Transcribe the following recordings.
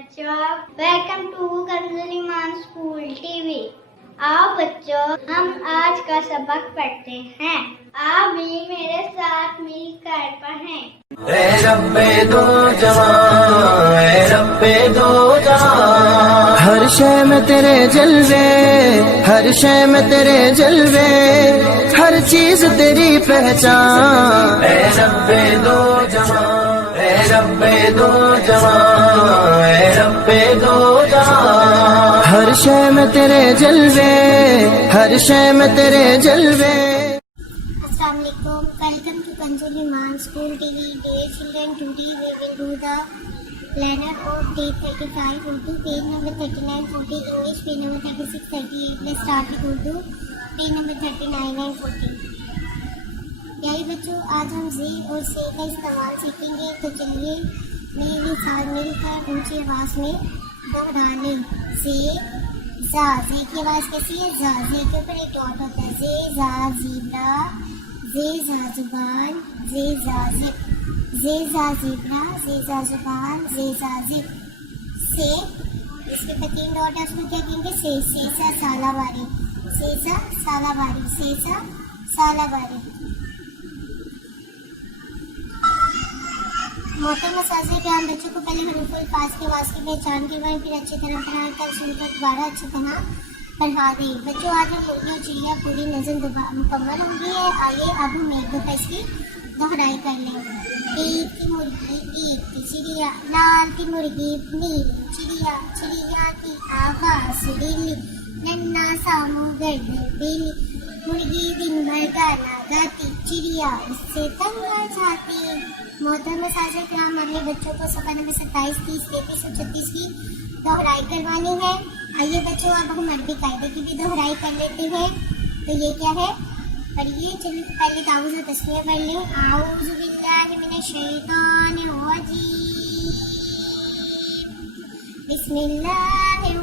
बच्चों, welcome to Kanzul Iman school TV. आओ बच्चों, हम आज का सबक पढ़ते हैं। आप भी मेरे साथ मिलकर पढ़ें। ए रब्बे दो जवां, ए रब्बे दो जवां, हर शय में तेरे जलवे, हर शय में तेरे जलवे, हर चीज तेरी पहचान। ए रब्बे दो जवां, ए रब्बे दो जवां, ए रब्बे दो जवां, हर शय में तेरे जलवे, हर शय में तेरे जलवे। Assalamualaikum. Welcome to Kanzul Iman School TV. Dear children, today we will do the planner of day 35 Urdu, page number 39, 40, English, page number 36, 38. Let's start with Urdu, page number 39 and 40. प्यारे बच्चों, आज हम जे और से का इस्तेमाल सीखेंगे, तो चलिए मेरे साथ मिलकर ऊंची आवाज में दोहरा लें। से जा, जे की आवाज कैसी है? जा, जे के ऊपर एक डॉट होता है। जे जा ज़ीब्रा, जे जा जुबान, जे जा ज़िप, जे जा ज़ीब्रा, जे जा जुबान, जे जा ज़िप। से इसके ऊपर तीन डॉट है, उसको क्या कहेंगे? से सा सालाबारी, से सा सालाबारी, से सा सालाबारी। मोहतरम असातिज़ा किराम, बच्चों को पहले हरूफ अल्फाज के आवाज़ की पहचान के बाद फिर अच्छी तरह पढ़ाएं, कल सुनकर दोबारा अच्छी तरह पढ़ा दें। बच्चों, आज हम मुर्गी और चिड़िया पूरी नज़म मुकम्मल होंगी है। आइए अब हम एक दफ़ा इसकी दोहराई कर लें। एक की मुर्गी, एक की चिड़िया, लाल की मुर्गी, नीली चिड़िया, चिड़िया की आवाज़ सुरीली, नन्ना सा मुँह गर्दन पीली, मुर्गी दिन भर गाना गाती, चिड़िया उससे तंग आ जाती। मोहतरम असातिज़ा किराम, अगले बच्चों को सफ़ा नंबर 27, 30, 33 और 36 की दोहराई करवानी है। आइए बच्चों, अब हम अरबी कायदे की भी दोहराई कर लेते हैं। तो ये क्या है? पढ़िए। चलिए पहले ताऊज़ और तस्मीह पढ़ लें। आऊज़ु बिल्लाहि मिनश शैतानिर रजीम, बिस्मिल्लाहिर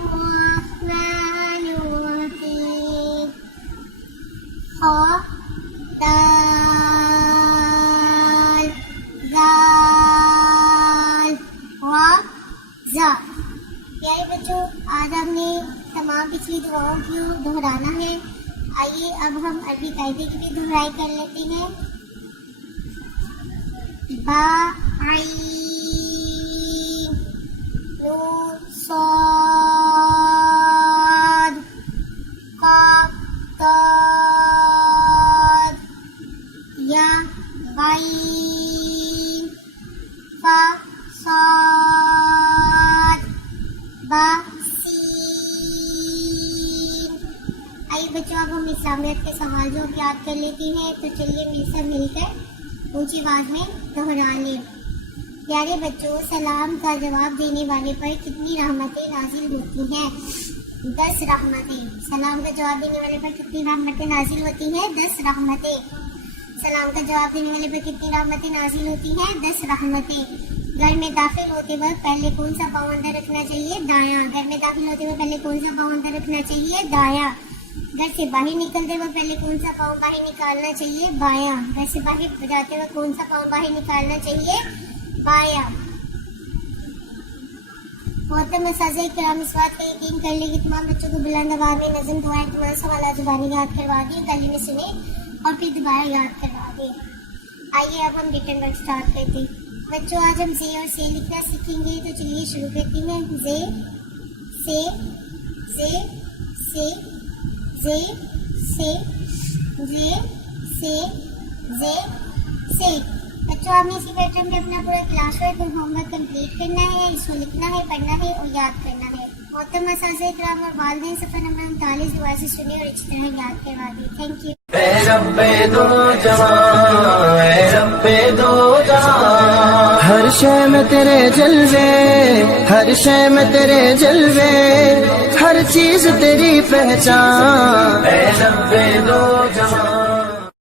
रहमानिर रहीम। खा दाल दाल वा जा। प्यारे बच्चों, आज हमने तमाम पिछली दुआओं को दोहराना है। आइए अब हम अरबी कायदे की भी दोहराई कर लेते हैं। बा आई नून साद काफ ताद या बाई फा साद बा सीन। आइए बच्चों, अब हम इस्लामियत के सवाल जो याद कर लेते हैं। तो चलिए सब मिलकर ऊंची आवाज में दोहरा लें। प्यारे बच्चों, सलाम का जवाब देने वाले पर कितनी रहमतें नाजिल होती हैं? 10 रहमतें। सलाम का जवाब देने वाले पर कितनी रहमतें नाजिल होती हैं? 10 रहमतें। सलाम का जवाब देने वाले पर कितनी रहमतें नाजिल होती हैं? 10 रहमतें। घर में दाखिल होते वक्त पहले कौन सा पाँव अंदर रखना चाहिए? दायां। घर में दाखिल होते वक्त पहले कौन सा पाँव अंदर रखना चाहिए? दायां। घर से बाहर निकलते वक्त पहले कौन सा पाँव बाहर निकालना चाहिए? बायां। घर से बाहर जाते वक्त कौन सा पाँव बाहर निकालना चाहिए? बायां। मोहतरम असातिज़ा किराम, इस बात का यकीन कर ले कि तमाम बच्चों को बुलंद आवाज़ में नज़म दुआएं तमाम सवाल जुबानी याद करवा दिए, गले में सुने और फिर दोबारा याद करवा दें। आइए अब हम रिटन वर्क स्टार्ट करते हैं। बच्चों, आज हम जे और से लिखना सीखेंगे, तो चलिए शुरू करते हैं। जे से जे से जे से जे से जे से। बच्चों, आपने इसी पैटर्न पे अपना पूरा क्लास वर्क और होमवर्क कंप्लीट करना है, इसको लिखना है, पढ़ना है और याद करना है। मोहतरम असातिज़ा किराम और वालिदैन सफ़र नंबर 39 दुआ से सुने और इसी तरह याद करवा दें। Thank you. ए रब्बे दो जवां, ए रब्बे दो जवां, हर शय में तेरे जलवे, हर शय में तेरे जलवे, हर चीज तेरी पहचान। ए रब्बे दो जवां।